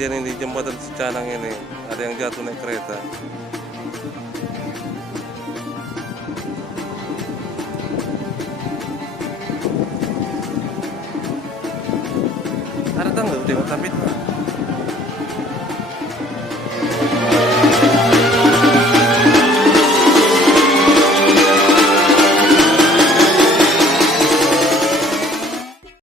kejadian ini di jembatan Cicanang ini, ada yang jatuh naik kereta. Ada tanggal di Tapi